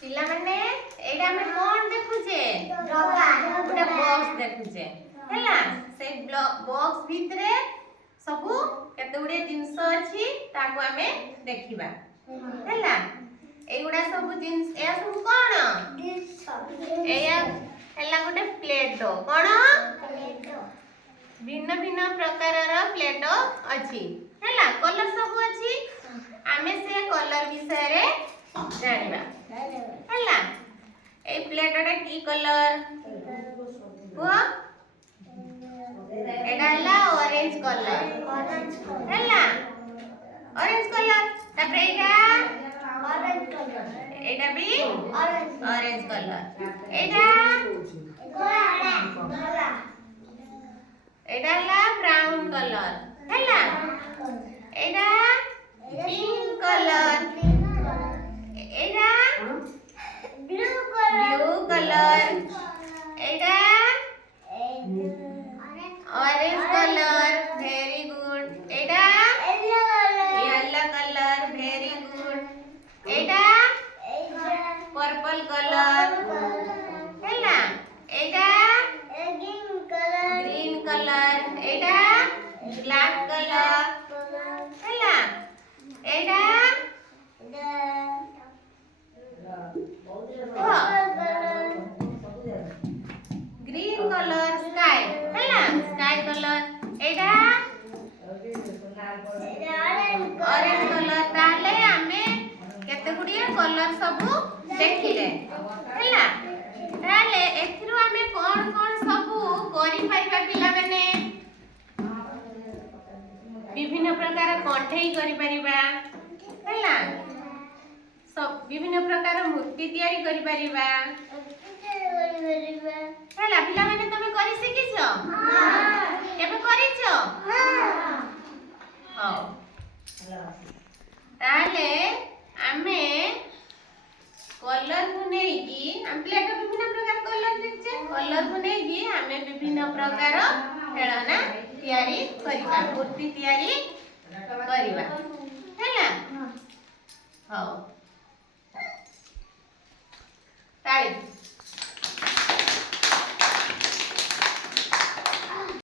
पिला माने एटा हम कोन देखुचे गोटे बॉक्स देखुचे हैला से बॉक्स भितरे सबु केते गुडे जिंस अछि ताको हमें देखिबा हैला एगुडा सबु जिंस ए सब कोन एया हैला गोटे प्लेट कोन भिन्न भिन्न प्रकारर प्लेट अछि हैला कलर सब अछि आमे से कलर विषय रे जानिबा हैला ए प्लेटटा की कलर को एडा ला ऑरेंज कलर हैला ऑरेंज कलर तापरे एटा भी ऑरेंज कलर एटा ला ब्राउन कलर हैला एटा पिंक कलर एटा ब्लू कलर एटा ऑरेंज कलर वेरी गुड एटा येलो कलर वेरी गुड एटा पर्पल कलर हैला एटा ग्रीन कलर एटा ब्लैक कलर हैला एटा ग्रीन कलर स्काई हैला स्काई कलर एटा orange colour ताले हमें केते Gudiya colour सब देखिले हैला ताले एथिरु हमें कोन कोन सब करि पाइबा पिला माने विभिन्न प्रकार कंठेई करि परिबा हैला सब विभिन्न प्रकार मूर्ति तैयारी करि परिबा हैला पिला माने तमे करि सिकिछो केबे करिछो हां ताले आमे कलर को नै की हम प्लेट विभिन्न प्रकार कलर देखछे कलर को नै की हमें विभिन्न प्रकार खेलना तैयारी करिबा मूर्ति तैयारी करिबा।